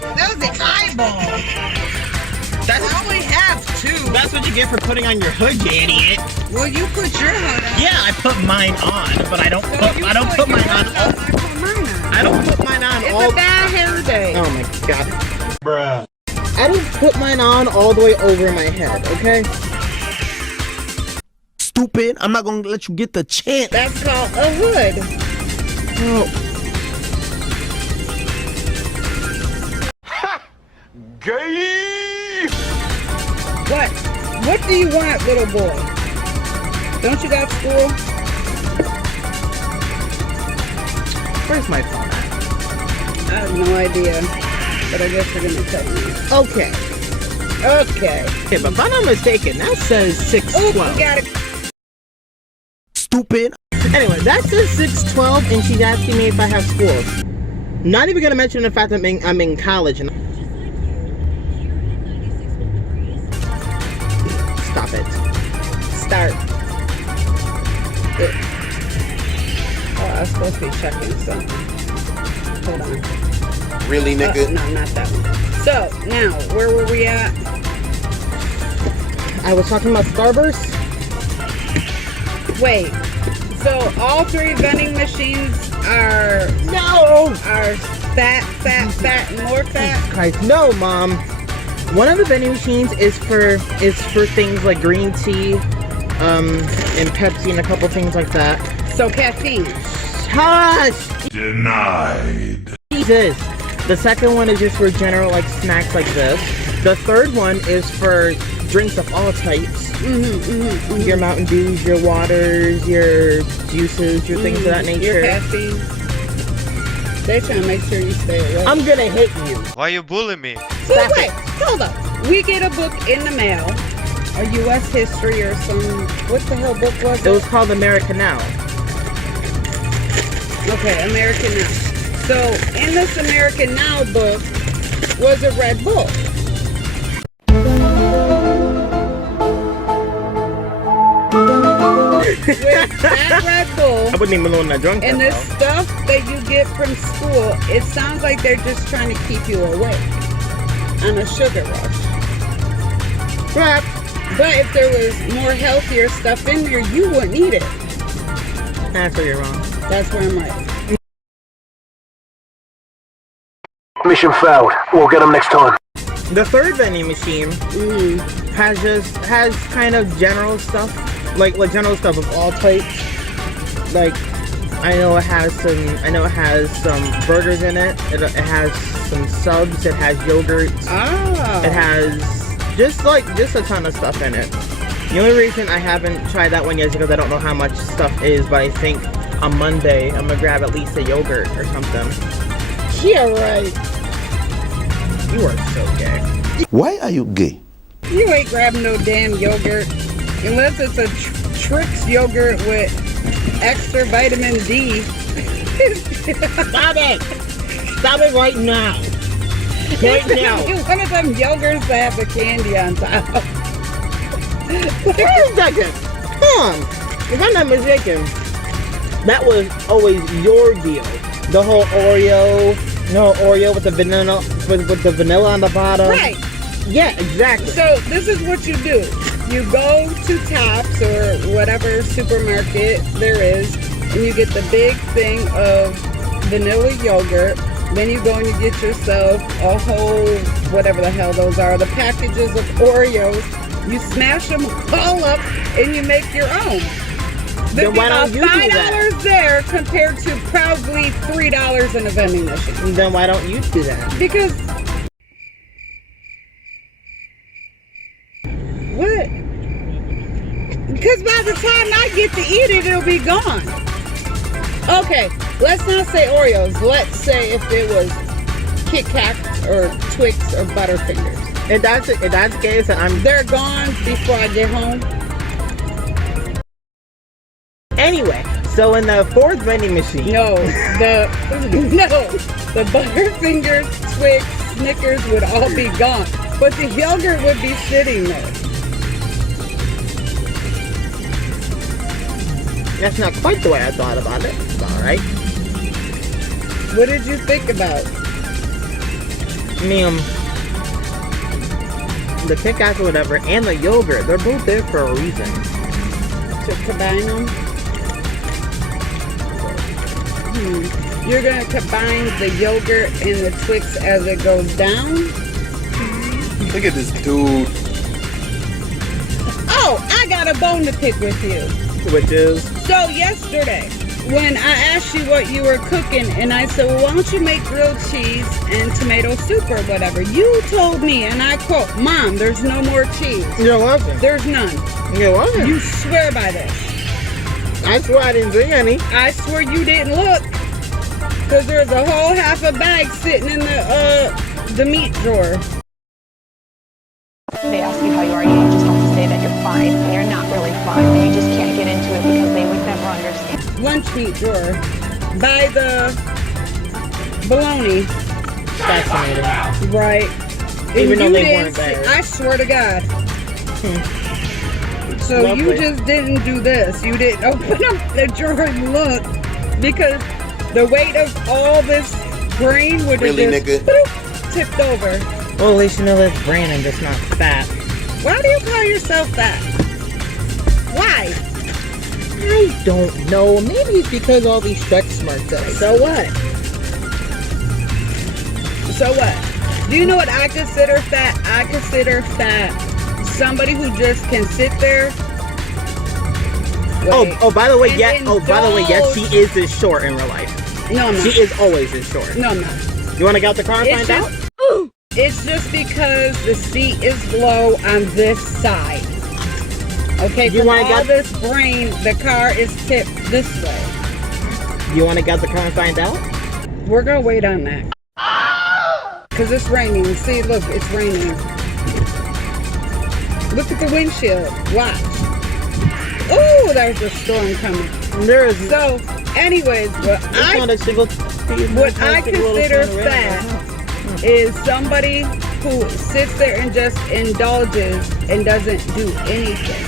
That was the eyeball. I only have two. That's what you get for putting on your hood, you idiot. Well, you put your hood on. Yeah, I put mine on, but I don't put mine on. I put mine on. I don't put mine on It's all. a bad hair day. Oh my god. Bruh. I don't put mine on all the way over my head, okay? Stupid. I'm not gonna let you get the chance. That's called a hood. Oh. Gay. What? What do you want, little boy? Don't you got school? Where's my phone at? I have no idea. But I guess you're gonna tell me. Okay. Okay. Okay, but if I'm not mistaken, that says 612. Oh, we got it. Stupid. Anyway, that says 612, and she's asking me if I have school. Not even gonna mention the fact that I'm in college. And stop it. Start. Oh, I was supposed to be checking something. Hold on. Really, nigga? No, not that one. So, now, where were we at? I was talking about Starburst. Wait. So, all three vending machines are fat, and more fat? Christ, no, Mom. One of the vending machines is for things like green tea, and Pepsi and a couple things like that. So, caffeine. Hush! Denied. Jesus. The second one is just for general like snacks like this. The third one is for drinks of all types. Your Mountain Dews, your waters, your juices, your things of that nature. Your caffeine. They're trying to make sure you stay away. I'm gonna hit you. Why you bully me? So wait, hold up. We get a book in the mail, a U.S. history or some, what the hell book was it? It was called America Now. Okay, American Now. So, in this American Now book was a Red Bull. With that Red Bull I wouldn't even know when I drunk and that, the stuff that you get from school, it sounds like they're just trying to keep you awake on a sugar rush. But if there was more healthier stuff in there, you wouldn't eat it. That's where you're wrong. That's where I'm right. Mission failed. We'll get them next time. The third vending machine has kind of general stuff, like general stuff of all types. Like I know it has some burgers in it. It has some subs. It has yogurt. Oh. It has just a ton of stuff in it. The only reason I haven't tried that one yet is because I don't know how much stuff is. But I think on Monday I'm gonna grab at least a yogurt or something. Yeah, right. You are so gay. Why are you gay? You ain't grabbing no damn yogurt unless it's a Trix yogurt with extra vitamin D. Stop it! Stop it right now! Right now! One of them yogurts that have the candy on top. Wait a second! Come on! If I'm not mistaken, that was always your deal. The whole Oreo with the vanilla with the vanilla on the bottom. Right. Yeah, exactly. So this is what you do. You go to Tops or whatever supermarket there is, and you get the big thing of vanilla yogurt. Then you go and you get yourself a whole, whatever the hell those are, the packages of Oreos. You smash them all up and you make your own. Then why don't you do that? $5 there compared to probably $3 in a vending machine. Then why don't you do that? Because what? Because by the time I get to eat it, it'll be gone. Okay, let's not say Oreos. Let's say if it was Kit Kat or Twix or Butterfingers. If that's the case, they're gone before I get home. Anyway, so in the fourth vending machine. No, the Butterfingers, Twix, Snickers would all be gone, but the yogurt would be sitting there. That's not quite the way I thought about it. It's all right. What did you think about? I mean, the Kit Kats or whatever, and the yogurt, they're both there for a reason. To combine them. You're gonna combine the yogurt and the Twix as it goes down. Look at this dude. Oh, I got a bone to pick with you. Which is? So yesterday, when I asked you what you were cooking, and I said, well, why don't you make grilled cheese and tomato soup or whatever? You told me, and I quote, Mom, there's no more cheese. There wasn't. There's none. There wasn't. You swear by this. I swear I didn't see any. I swear you didn't look. Because there's a whole half a bag sitting in the meat drawer. They ask you how you are, you just have to say that you're fine, and you're not really fine, and you just can't get into it because they would never understand. Lunch meat drawer. By the bologna. Fascinating. Right. Even though you they didn't weren't there. I swear to God. So Lovely. you just didn't do this. You didn't open up the drawer and look, because the weight of all this grain would have Really, just nigga? boop, tipped over. Well, at least you know that's brain and just not fat. Why do you call yourself that? Why? I don't know. Maybe it's because all these stretch marks that I So what? So what? Do you know what I consider fat? I consider fat somebody who just can sit there. Oh, by the way, and yes. Oh, by the way, yes, she is this short in real life. No, I'm not. She is always this short. No, I'm not. You want to get out the car and find out? It's just because the seat is low on this side. Okay, You from wanna all get- this brain, the car is tipped this way. You want to get out the car and find out? We're gonna wait on that. Because it's raining. See, look, it's raining. Look at the windshield. Watch. Oh, there's a storm coming. There is. So, anyways, what not a single. what I consider fat is somebody who sits there and just indulges and doesn't do anything.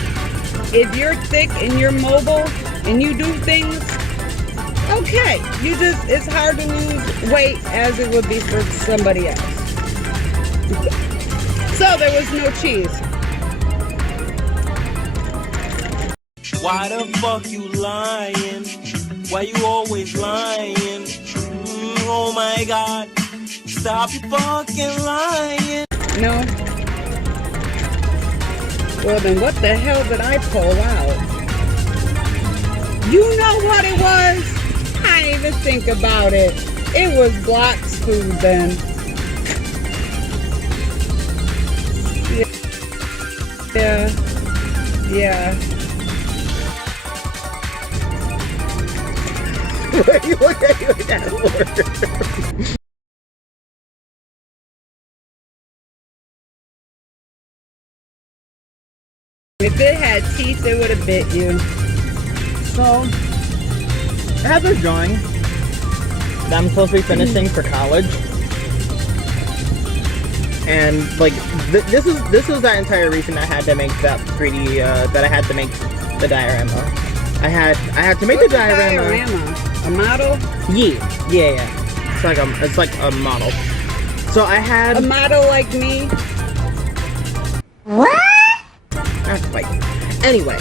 If you're thick and you're mobile and you do things, okay, it's hard to lose weight as it would be for somebody else. So there was no cheese. Why the fuck you lying? Why you always lying? Oh my God. Stop you fucking lying. No? Well then what the hell did I pull out? You know what it was? I didn't even think about it. It was Block's food then. Yeah. What are you looking at that for? If it had teeth, it would have bit you. So, I have this drawing that I'm supposed to be finishing for college, and like this was that entire reason I had to make that 3D that I had to make the diorama. I had to make What's the diorama. A model? Yeah. It's like a model. So I had A model like me? What? not quite. Anyway,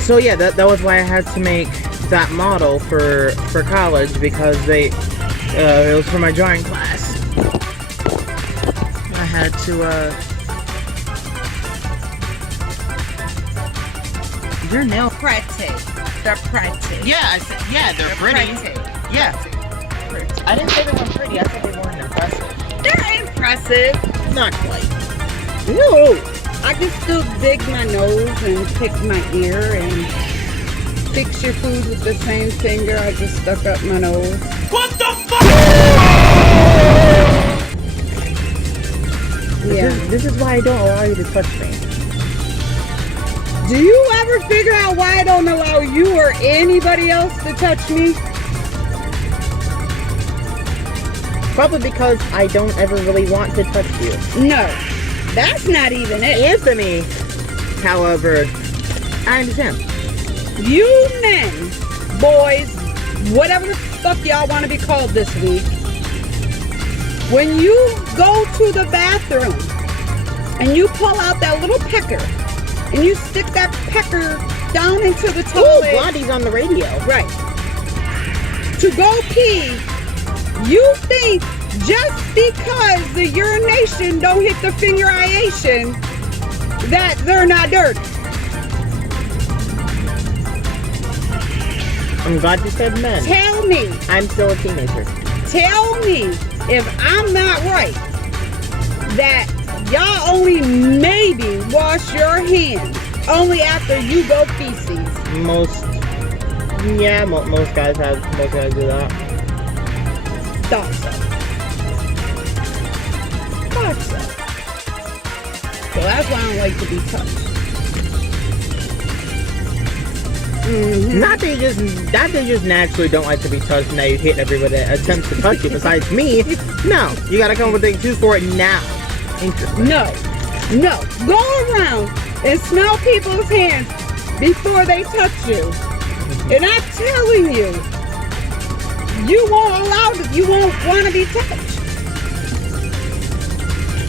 so yeah, that was why I had to make that model for college, because it was for my drawing class. I had to your nail. Pretty. They're pretty. Yeah, I said yeah, they're pretty. Yeah. I didn't say they weren't pretty. I said they weren't impressive. They're impressive. Not quite. No. I can still dig my nose and pick my ear and fix your food with the same finger I just stuck up my nose. What the fuck? Yeah. This is why I don't allow you to touch me. Do you ever figure out why I don't allow you or anybody else to touch me? Probably because I don't ever really want to touch you. No. That's not even it. Anthony, however, I understand. You men, boys, whatever the fuck y'all want to be called this week, When you go to the bathroom and you pull out that little pecker and you stick that pecker down into the toilet. Ooh, Blondie's on the radio. Right. To go pee, you think just because the urination don't hit the fingerization that they're not dirty. I'm glad you said men. Tell me. I'm still a teenager. Tell me if I'm not right that y'all only maybe wash your hands only after you go feces. Most guys do that. Thought so. So that's why I don't like to be touched. Mm-hmm. Not that you just naturally don't like to be touched. Now you hate everybody that attempts to touch you. Besides me, no, you gotta come with the excuse for it now. Interesting. No. Go around and smell people's hands before they touch you. And I'm telling you, you won't want to be touched.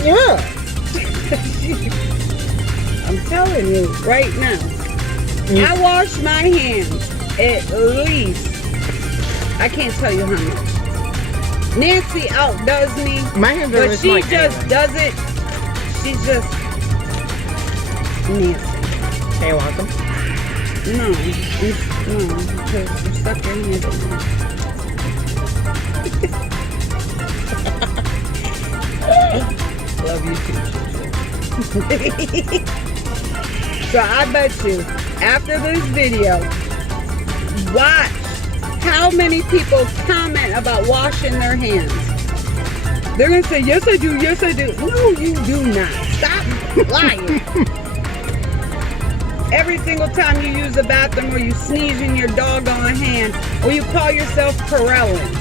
Yeah. I'm telling you right now. I wash my hands at least, I can't tell you how much. Nancy outdoes me, My hands are but she just does it. She's just Nancy. Hey, want some? No, because you stuck your hand in there. Love you too. So I bet you, after this video, watch how many people comment about washing their hands. They're going to say, yes I do, yes I do. No, you do not. Stop lying. Every single time you use the bathroom or you sneeze in your doggone hand or you call yourself Corellan.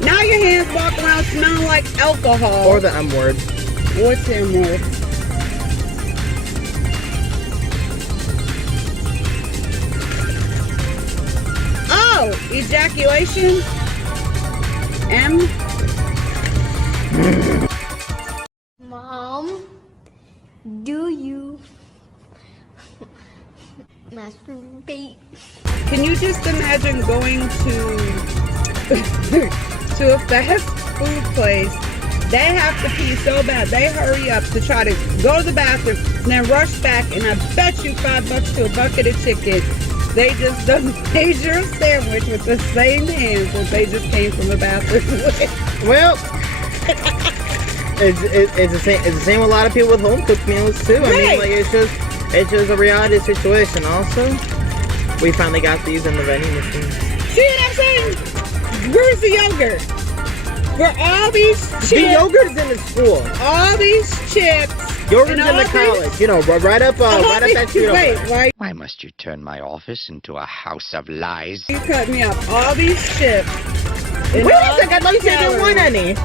Now your hands walk around smelling like alcohol. Or the M word. What's the M word? Oh, ejaculation. M. Mom, do you masturbate? Can you just imagine going to to a fast food place? They have to pee so bad. They hurry up to try to go to the bathroom and then rush back. And I bet you $5 to a bucket of chicken. They just done made your sandwich with the same hands that they just came from the bathroom with. Well, it's the same. It's the same with a lot of people with home cooked meals too. I mean, like it's just a reality situation. Also, we finally got these in the vending machine. See what I'm saying? Where's the yogurt? For all these chips. The yogurt's in the school. All these chips. Yogurt's in the college. You know, right up that street. Wait. Why must you turn my office into a house of lies? You cut me up. All these chips. Wait a second. I thought you said you didn't want any.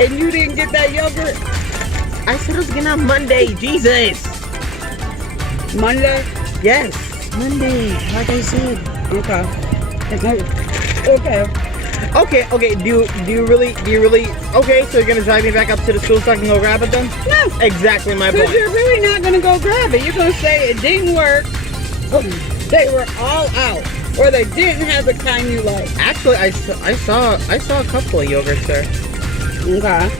And you didn't get that yogurt? I said it was getting on Monday. Jesus. Monday? Yes. Monday. Like I said. Okay. Okay. Do you really? Okay, so you're gonna drive me back up to the school so I can go grab it then? No. Exactly my point. Because you're really not gonna go grab it. You're gonna say it didn't work. They were all out, or they didn't have the kind you like. Actually, I saw a couple of yogurts there. Okay.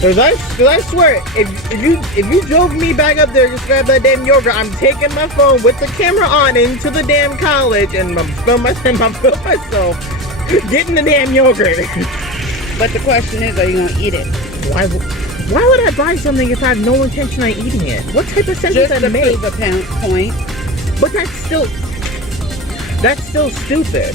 Cause I swear, if you drove me back up there just grab that damn yogurt, I'm taking my phone with the camera on into the damn college and I'm film myself getting the damn yogurt. But the question is, are you gonna eat it? Why would I buy something if I have no intention on eating it? What type of sense does that make? Just to prove a point. But that's still stupid.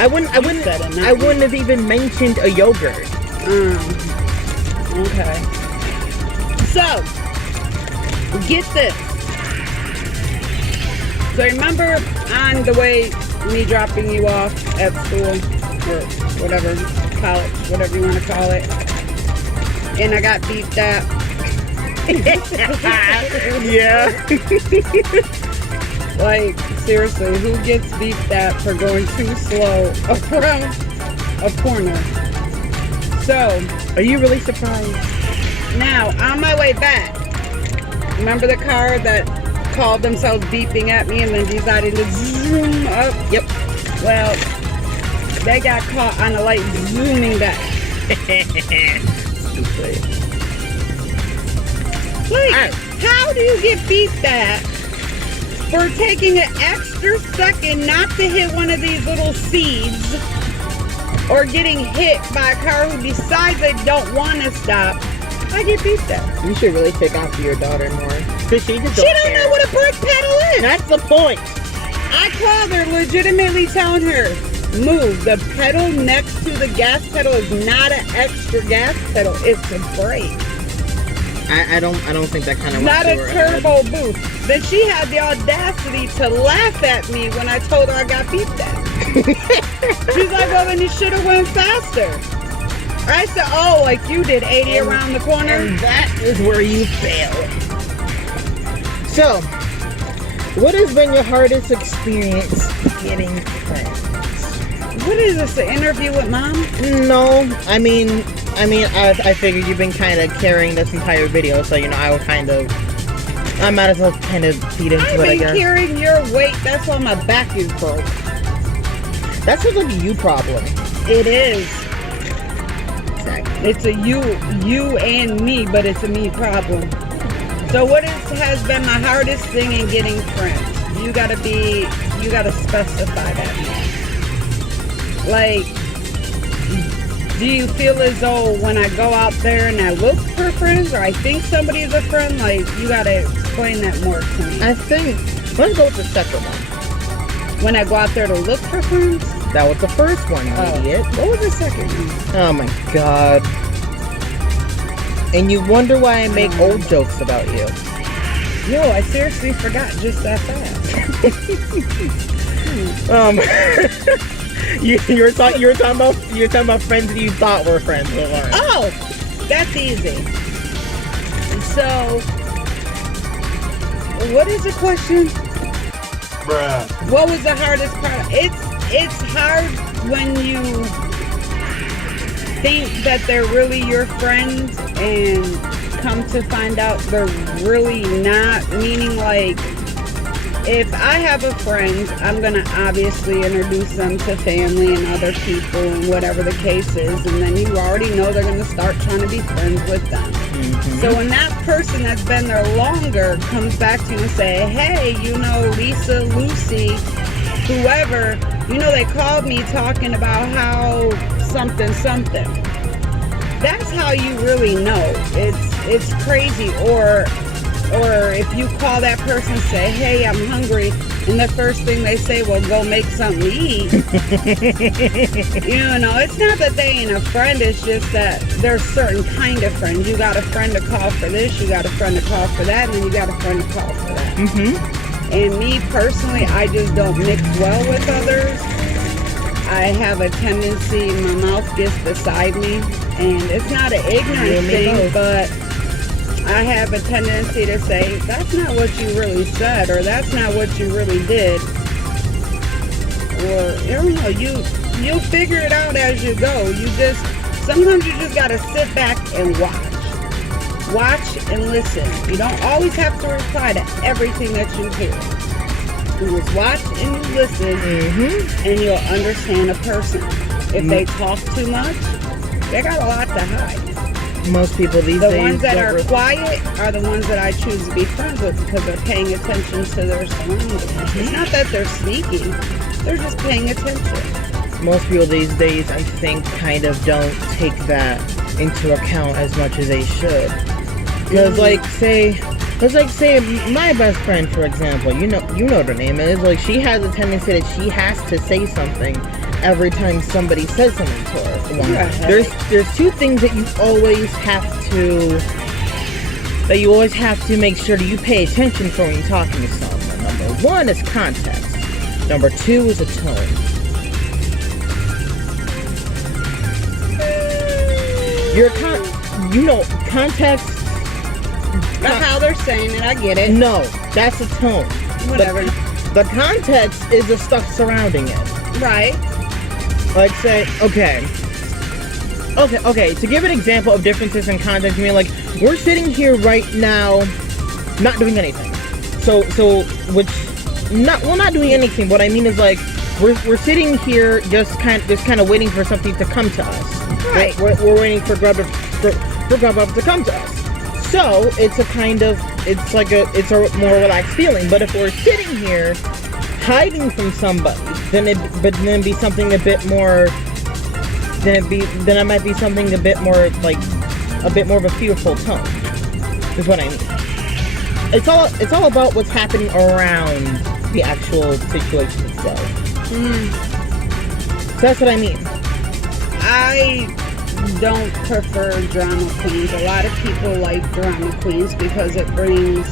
I wouldn't have even mentioned a yogurt. Okay. So, get this. So remember on the way, me dropping you off at school, or whatever, college, whatever you want to call it, and I got beeped at. Yeah. Like seriously, who gets beeped at for going too slow around a corner? So, Are you really surprised? now, on my way back, remember the car that called themselves beeping at me and then decided to zoom up? Yep. Well, they got caught on a light zooming back. Stupid. Like, how do you get beeped at for taking an extra second not to hit one of these little seeds or getting hit by a car who decides they don't want to stop? I get beeped at. You should really take after your daughter more. Cause she just She don't know what a brake pedal is. That's the point. I called her legitimately telling her, move. The pedal next to the gas pedal is not an extra gas pedal. It's a brake. I don't think that kind of Not a turbo boost. Then she had the audacity to laugh at me when I told her I got beeped at. She's like, well, then you should have went faster. I said, oh, like you did 80 around the corner? And that is where you fail. So, what has been your hardest experience getting friends? What is this, an interview with Mom? No, I mean, I figured you've been kind of carrying this entire video, so you know I might as well kind of feed into it, I I've guess. been carrying your weight. That's why my back is broke. That sounds like a you problem. It is. Exactly. It's a you and me, but it's a me problem. So what has been my hardest thing in getting friends? You gotta specify that more. Like, do you feel as though when I go out there and I look for friends, or I think somebody's a friend, like, you gotta explain that more to me. I think, let's go with the second one. When I go out there to look for friends? That was the first one, you idiot. What was the second one? Oh my god. And you wonder why I make old jokes about you. Yo, I seriously forgot just that fast. You were talking about friends that you thought were friends but weren't. Oh, that's easy. So, what is the question? Bruh. What was the hardest part? It's hard when you think that they're really your friends and come to find out they're really not. Meaning, like, if I have a friend, I'm going to obviously introduce them to family and other people and whatever the case is, and then you already know they're going to start trying to be friends with them. Mm-hmm. So when that person that's been there longer comes back to you and say, hey, you know, Lisa, Lucy, whoever, you know, they called me talking about how something. That's how you really know. It's crazy. Or if you call that person and say, hey, I'm hungry, and the first thing they say, well, go make something to eat. You know, it's not that they ain't a friend, it's just that there's certain kind of friends. You got a friend to call for this, you got a friend to call for that, and then you got a friend to call for that. Mm-hmm. And me personally, I just don't mix well with others. I have a tendency, my mouth gets beside me, and it's not an ignorant thing, but I have a tendency to say, that's not what you really said, or that's not what you really did. Or, I don't know, you'll figure it out as you go. Sometimes you just gotta sit back and watch. Watch and listen. You don't always have to reply to everything that you hear. You just watch and you listen, and you'll understand a person. If they talk too much, they got a lot to hide. Most people these days. The ones that are quiet are the ones that I choose to be friends with because they're paying attention to their surroundings. It's not that they're sneaking, they're just paying attention. Most people these days, I think, kind of don't take that into account as much as they should. Because, let's say my best friend, for example, you know what her name is. Like, she has a tendency that she has to say something every time somebody says something to her. For one. There's two things that you always have to make sure that you pay attention for when you're talking to someone. Number one is context. Number two is a tone. Context. That's how they're saying it, I get it. No, that's a tone. Whatever. The context is the stuff surrounding it. Right. Like, say, okay, to give an example of differences in context, I mean, like, we're sitting here right now, not doing anything. Not doing anything. What I mean is, like, we're sitting here just kind of waiting for something to come to us. Right. We're waiting for Grubhub to come to us. So it's a more relaxed feeling. But if we're sitting here hiding from somebody, then it might be something a bit more like a bit more of a fearful tone. Is what I mean. It's all about what's happening around the actual situation itself. So that's what I mean. I don't prefer drama queens. A lot of people like drama queens because it brings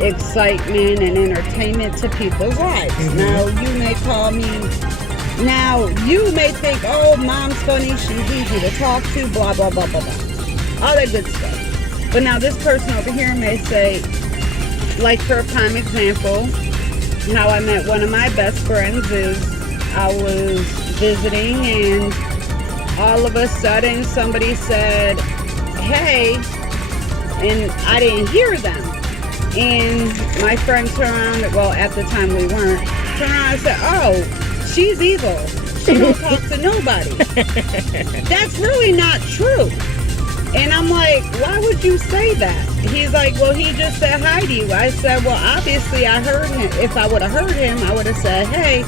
excitement and entertainment to people's lives. Now you may think, oh, mom's funny, she's easy to talk to, blah blah blah blah blah, all that good stuff. But now this person over here may say, like for a prime example, how I met one of my best friends is I was visiting and all of a sudden somebody said, hey, and I didn't hear them. And my friend turned around, well, at the time we weren't, turned around and said, oh, she's evil. She don't talk to nobody. That's really not true. And I'm like, why would you say that? He's like, well, he just said hi to you. I said, well, obviously I heard him. If I would have heard him, I would have said, hey.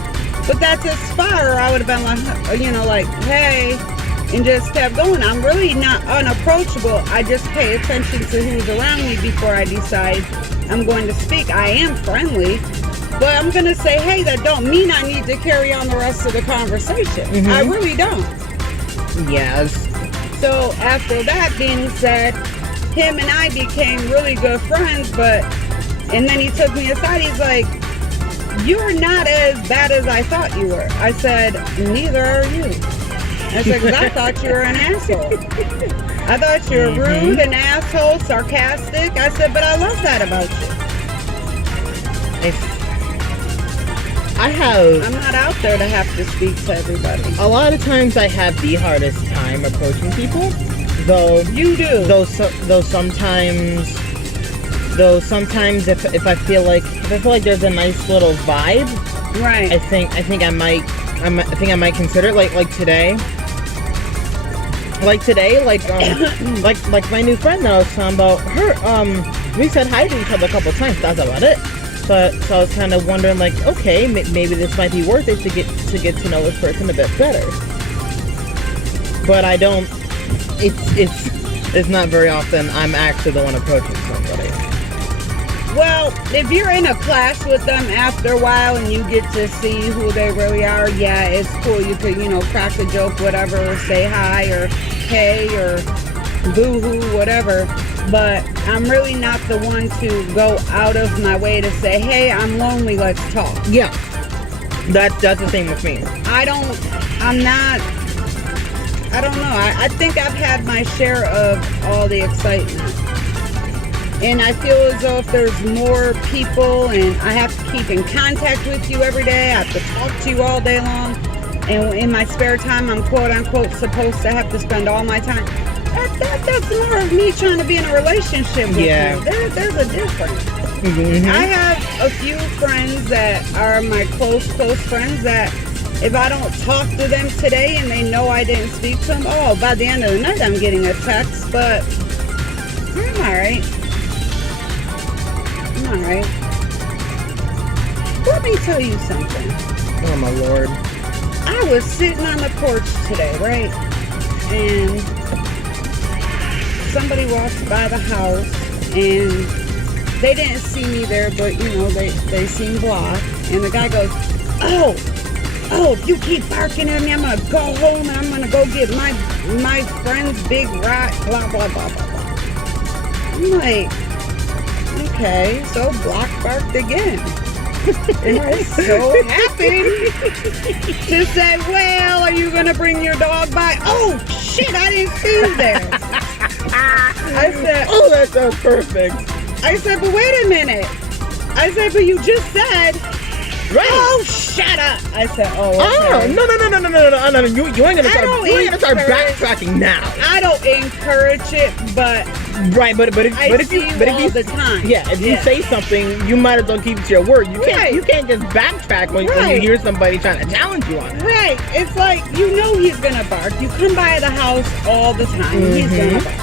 But that's his spot, or I would have been like, like, hey, and just kept going. I'm really not unapproachable. I just pay attention to who's around me before I decide I'm going to speak. I am friendly, but I'm going to say, hey, that don't mean I need to carry on the rest of the conversation. I really don't. Yes. So after that being said, him and I became really good friends, and then he took me aside. He's like, you're not as bad as I thought you were. I said, neither are you. I said, because I thought you were an asshole. I thought you were rude, an asshole, sarcastic. I said, but I love that about you. I'm not out there to have to speak to everybody. A lot of times I have the hardest time approaching people, though. You do. Though sometimes if I feel like there's a nice little vibe, right? I think I might consider it. Like today, like my new friend that I was talking about. Her we said hi to each other a couple of times. That's about it. So I was kind of wondering, like, okay, maybe this might be worth it to get to know this person a bit better. But I don't. It's not very often I'm actually the one approaching somebody. Well, if you're in a class with them after a while and you get to see who they really are, yeah, it's cool. You could, crack a joke, whatever, or say hi or hey or boo-hoo, whatever. But I'm really not the one to go out of my way to say, hey, I'm lonely, let's talk. Yeah. That's the thing with me. I don't know. I think I've had my share of all the excitement. And I feel as though if there's more people and I have to keep in contact with you every day, I have to talk to you all day long, and in my spare time I'm quote unquote supposed to have to spend all my time, that's more of me trying to be in a relationship with you. There's a difference. I have a few friends that are my close friends that if I don't talk to them today and they know I didn't speak to them, by the end of the night I'm getting a text, but I'm alright. Alright. Let me tell you something. Oh my lord. I was sitting on the porch today, right? And somebody walked by the house and they didn't see me there, but they seemed blocked. And the guy goes, oh, if you keep barking at me, I'm gonna go home and I'm gonna go get my friend's big rock, blah blah blah blah blah. I'm like, okay, so block barked again. And I was so happy to say, well, are you going to bring your dog by? Oh, shit, I didn't see you there. I said, oh, that sounds perfect. I said, but wait a minute. I said, but you just said Right. Oh, shut up! I said, oh, okay. Oh, no. You ain't gonna start backtracking now. I don't encourage it, but Right, but if you all the time. Yeah, if you say something, you might as well keep it to your word. You can't just backtrack when you hear somebody trying to challenge you on it. Right. It's like, you know he's gonna bark. You come by the house all the time. He's gonna bark.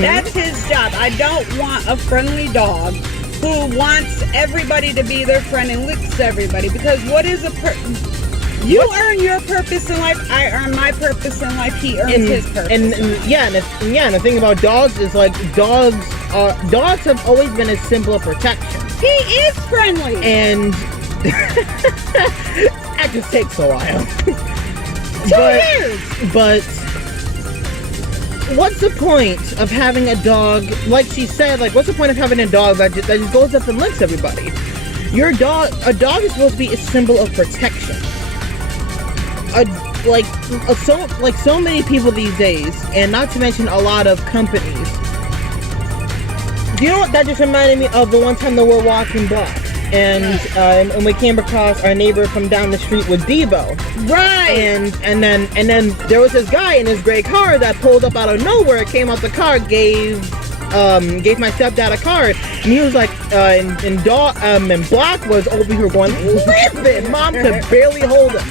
That's his job. I don't want a friendly dog who wants everybody to be their friend and licks everybody, because what is you earn your purpose in life, I earn my purpose in life, he earns his purpose. And the thing about dogs is like dogs have always been a symbol of protection. He is friendly. And that just takes a while. 2 years. But what's the point of having a dog, like she said, like what's the point of having a dog that just goes up and licks everybody? A dog is supposed to be a symbol of protection. So many people these days, and not to mention a lot of companies. Do you know what that just reminded me of? The one time that we're walking back, and we came across our neighbor from down the street with Debo. Right. And then there was this guy in his gray car that pulled up out of nowhere, came out the car, gave my stepdad a card, and he was like, and Block was over here going, limping. Mom could barely hold him,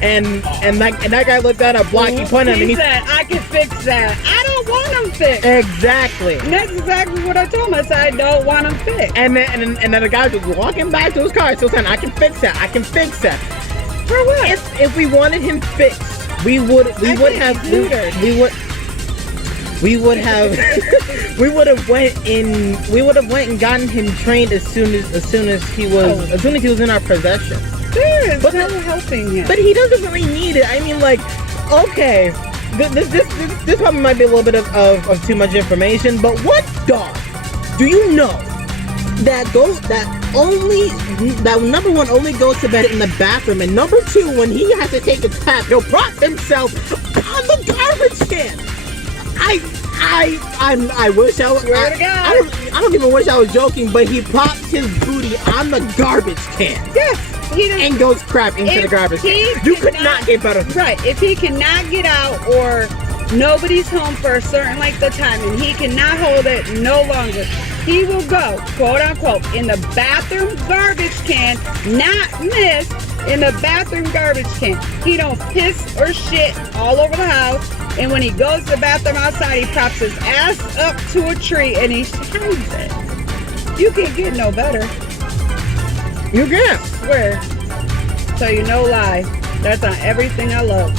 and that guy looked at Block, he pointed at him, and he said, I can fix that. I don't want him fixed. Exactly. And that's exactly what I told him. I said, I don't want him fixed. And then the guy was walking back to his car, still saying, I can fix that. For what? If we wanted him fixed, we would have went and gotten him trained as soon as he was in our possession. There is no helping him. But he doesn't really need it. I mean, like, okay, this probably might be a little bit of too much information, but what dog do you know that number one only goes to bed in the bathroom, and number two, when he has to take a tap, he'll prop himself on the garbage can? I wish I was. I don't even wish I was joking, but he props his booty on the garbage can. Yes, he does. And goes crap into the garbage can. You could not get better. Right. If he cannot get out, or nobody's home for a certain length of time, and he cannot hold it no longer, he will go, quote unquote, in the bathroom garbage can, not miss, in the bathroom garbage can. He don't piss or shit all over the house. And when he goes to the bathroom outside, he props his ass up to a tree and he hides it. You can't get no better. You can't. I swear. Tell you no lie. That's not everything I love.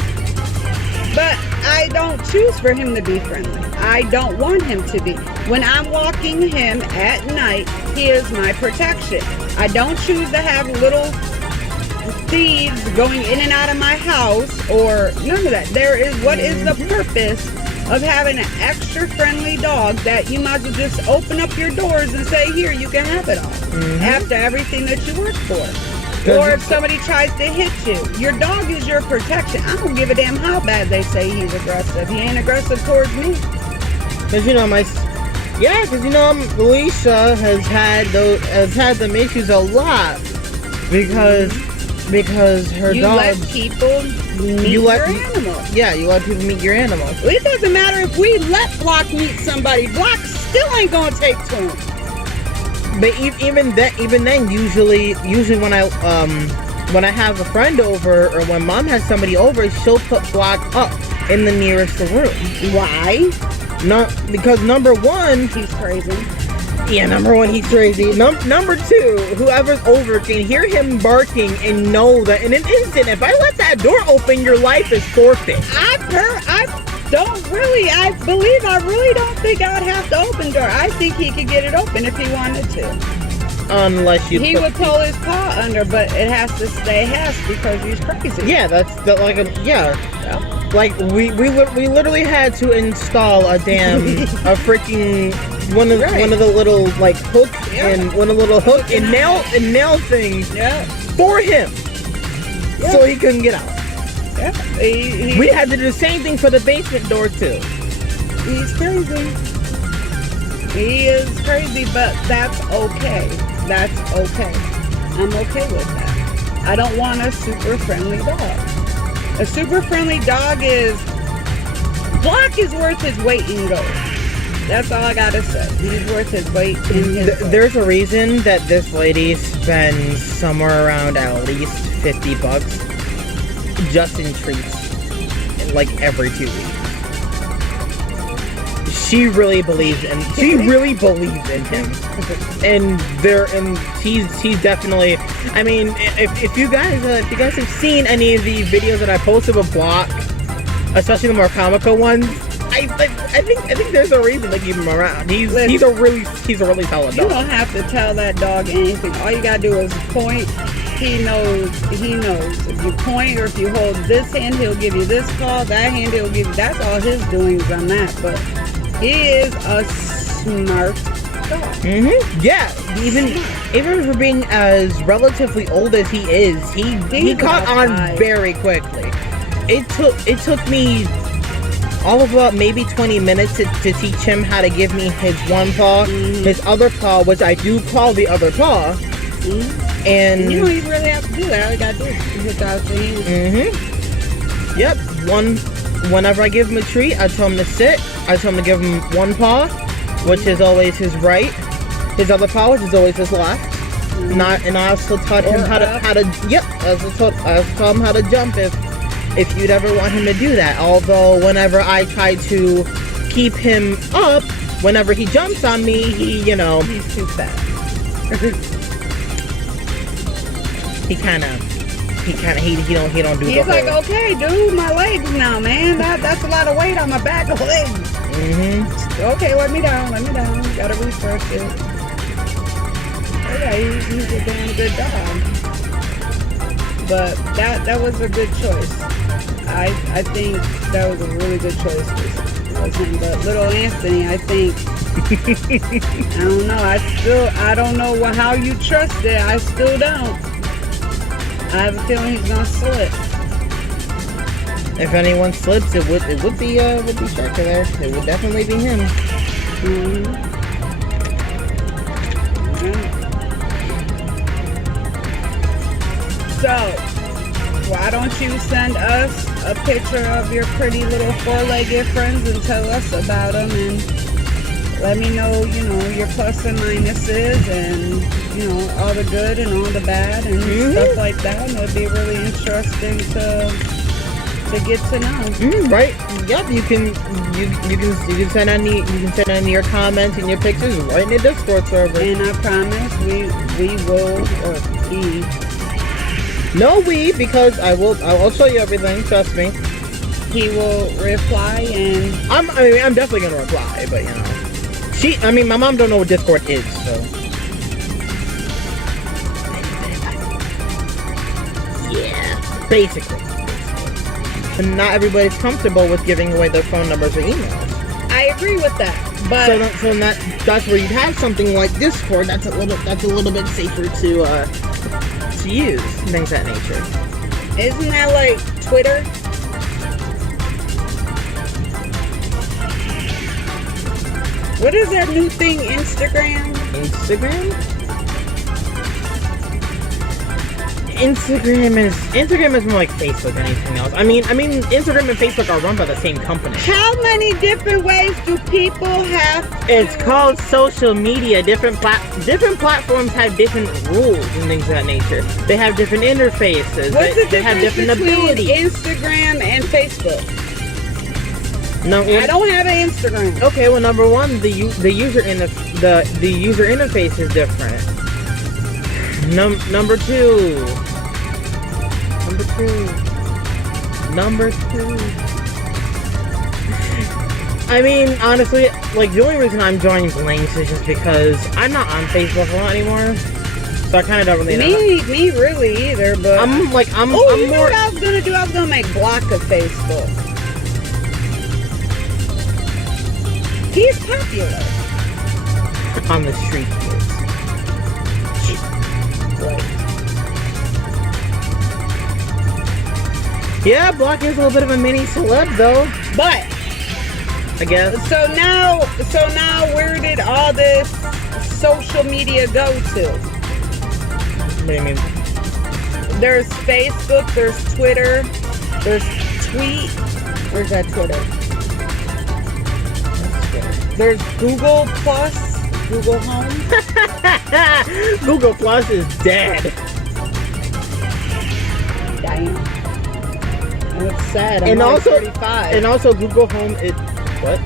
But I don't choose for him to be friendly. I don't want him to be. When I'm walking him at night, he is my protection. I don't choose to have little thieves going in and out of my house, or none of that. What is the purpose of having an extra friendly dog that you might as well just open up your doors and say, here, you can have it all, after everything that you work for? Or if somebody tries to hit you, your dog is your protection. I don't give a damn how bad they say he's aggressive. He ain't aggressive towards me. Because Alicia has had them issues a lot because her dog. You let people meet your animal. Yeah, you let people meet your animal. Well, it doesn't matter if we let Block meet somebody. Block still ain't gonna take to him. But even then, usually when I have a friend over, or when Mom has somebody over, she'll put Block up in the nearest room. Why? Because number one, he's crazy. Yeah, number one, he's crazy. Number two, whoever's over can hear him barking and know that in an instant, if I let that door open, your life is forfeit. I really don't think I would have to open the door. I think he could get it open if he wanted to. Unless he would pull his paw under, but it has to stay because he's crazy. Yeah, Like we literally had to install a freaking one of the little like hooks and one of the little hook and nail things for him, so he couldn't get out. Yeah, we had to do the same thing for the basement door too. He's crazy. He is crazy, but that's okay. I'm okay with that. I don't want a super friendly dog. A super friendly dog is, Block is worth his weight in gold. That's all I gotta say. He's worth his weight in his gold. There's a reason that this lady spends somewhere around at least $50 just in treats, like every 2 weeks. She really believes in him, and he's definitely. I mean, if you guys have seen any of the videos that I posted with Block, especially the more comical ones, I think there's a reason to keep him around. He's a really solid dog. You don't have to tell that dog anything. All you gotta do is point. He knows. If you point or if you hold this hand, he'll give you this paw. That hand, he'll give you. That's all his doings on that. But he is a smart dog. Yeah. Even for being as relatively old as he is, he caught on very quickly. It took me all of about maybe 20 minutes to teach him how to give me his one paw, his other paw, which I do call the other paw. And you don't even really have to do that. All you gotta do is hit out your hands. Yep. Whenever I give him a treat, I tell him to sit. I tell him to give him one paw, which is always his right. His other paw, which is always his left. And I also taught him how to yep. I also taught him how to jump if you'd ever want him to do that. Although whenever I try to keep him up, whenever he jumps on me, he's too fast. He don't do He's like, okay, dude, my legs now, man. That's a lot of weight on my back of legs. Okay, let me down. Gotta refresh it. Okay, he's a damn good dog. But that was a good choice. I think that was a really good choice. But little Anthony, I think, I don't know. I don't know how you trust it. I still don't. I have a feeling he's gonna slip. If anyone slips, it would be Sharka there. It would definitely be him. So, why don't you send us a picture of your pretty little four-legged friends and tell us about them, and let me know, your plus and minuses, and all the good and all the bad and stuff like that. And it'd be really interesting to get to know. Right? Yep. You can send any your comments and your pictures right in the Discord server. And I promise we will, or he. No, because I'll show you everything. Trust me. He will reply, and I'm definitely gonna reply, but my mom don't know what Discord is, so. Yeah, basically. And not everybody's comfortable with giving away their phone numbers or emails. I agree with that, but so that's where you'd have something like Discord. That's a little bit safer to use, things of that nature. Isn't that like Twitter? What is that new thing? Instagram? Instagram is more like Facebook than anything else. I mean Instagram and Facebook are run by the same company. How many different ways do people have It's called social media. Different platforms have different rules and things of that nature. They have different interfaces. They have different abilities. Instagram and Facebook. No, I don't have an Instagram. Okay, well, number one, the user interface is different. Number two. I mean, honestly, like, the only reason I'm joining Blinks is just because I'm not on Facebook a lot anymore. So I kind of don't really know. Me really either, but I'm more. What I was gonna do? I was gonna make Block of Facebook. He's popular on the street. Right. Yeah, Block is a little bit of a mini celeb, though. But I guess. So now, where did all this social media go to? What do you mean? There's Facebook, there's Twitter, there's Tweet. Where's that Twitter? There's Google Plus, Google Home. Google Plus is dead. Damn. That's sad. I'm And only also, 35. and also Google Home is what?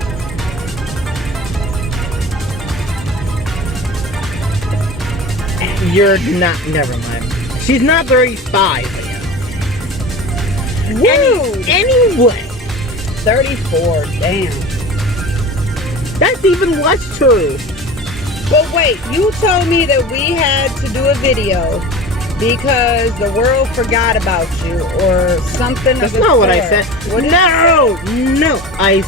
You're not. Never mind. She's not 35 yet. Woo! Anyway, 34. Damn. that's even less true. But wait, you told me that we had to do a video because the world forgot about you or something. That's of the not what I sort. said. What did you No. I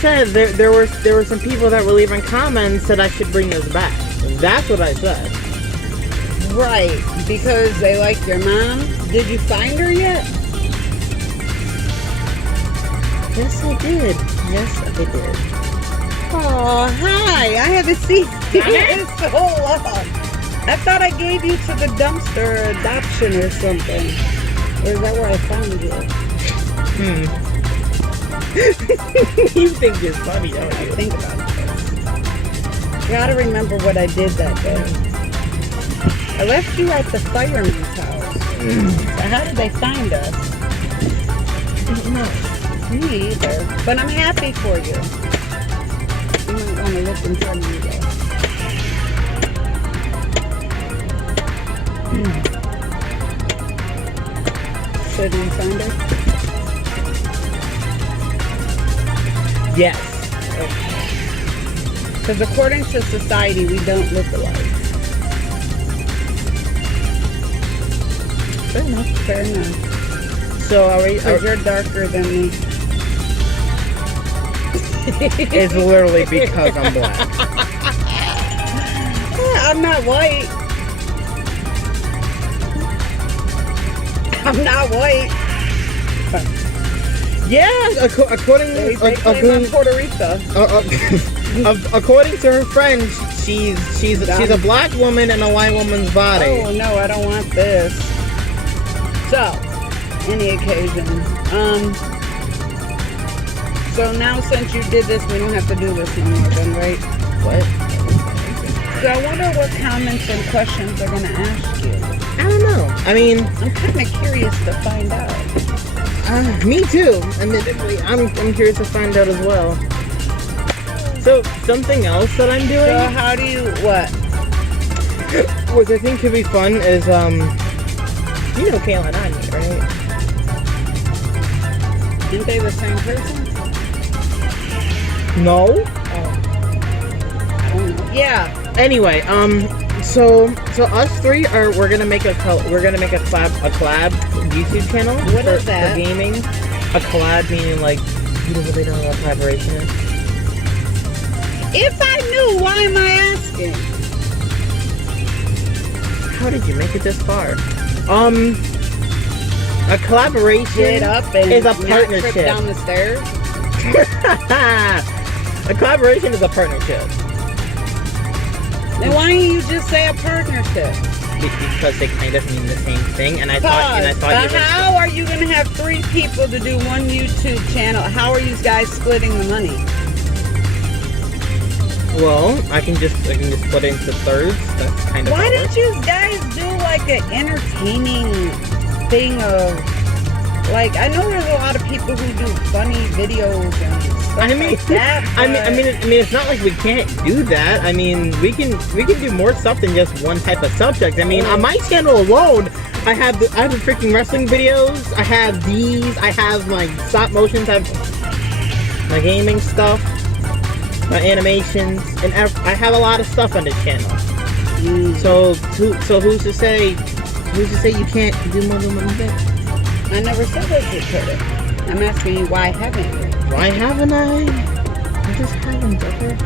said there were some people that were leaving comments that I should bring this back. That's what I said. Right, because they like your mom. Did you find her yet? Yes, I did. Yes, I did. Oh, hi. I haven't seen you in so long. I thought I gave you to the dumpster adoption or something. Or is that where I found you? You think it's funny, don't I you? think about this. Gotta remember what I did that day. I left you at the fireman's house. So how did they find us? I don't know. Me either. But I'm happy for you. You might want to look in front of you though. So did you find her? Yes. Because according to society, we don't look alike. Fair enough. Fair enough. So are we? Because you're darker than me. It's literally because I'm black. Yeah, I'm not white. I'm not white. Yeah, according They claim I'm Puerto Rico. according to her friend, she's a black woman in a white woman's body. Oh no, I don't want this. So, any occasion. So now since you did this, we don't have to do this anymore then, right? What? So I wonder what comments and questions they're gonna ask you. I don't know. I mean, I'm kind of curious to find out. me too. Admittedly, I'm curious to find out as well. So something else that I'm doing, So how do you, what? which I think could be fun, is you know Kayla and Anya, right? Aren't they the same person? No. I don't know. Yeah. Anyway, so us three we're gonna make a collab YouTube channel. What is that? For gaming. A collab meaning like you really don't know what collaboration is. If I knew, why am I asking? How did you make it this far? A collaboration Get up and is a not trip partnership. down the stairs. A collaboration is a partnership. Then why didn't you just say a partnership? Because they kind of mean the same thing, and I thought you But how are you gonna have 3 people to do one YouTube channel? How are you guys splitting the money? Well, I can just split it into thirds. That's kind of Why how it didn't you guys do like an entertaining thing of, like, I know there's a lot of people who do funny videos and stuff like that. I mean, it's not like we can't do that. I mean, we can do more stuff than just one type of subject. I mean, on my channel alone, I have the freaking wrestling videos. I have these. I have my stop motions. I have my gaming stuff, my animations, and I have a lot of stuff on this channel. So who's to say you can't do more than one thing? I never said that you couldn't. I'm asking you, why haven't you? Why haven't I? I just haven't, okay?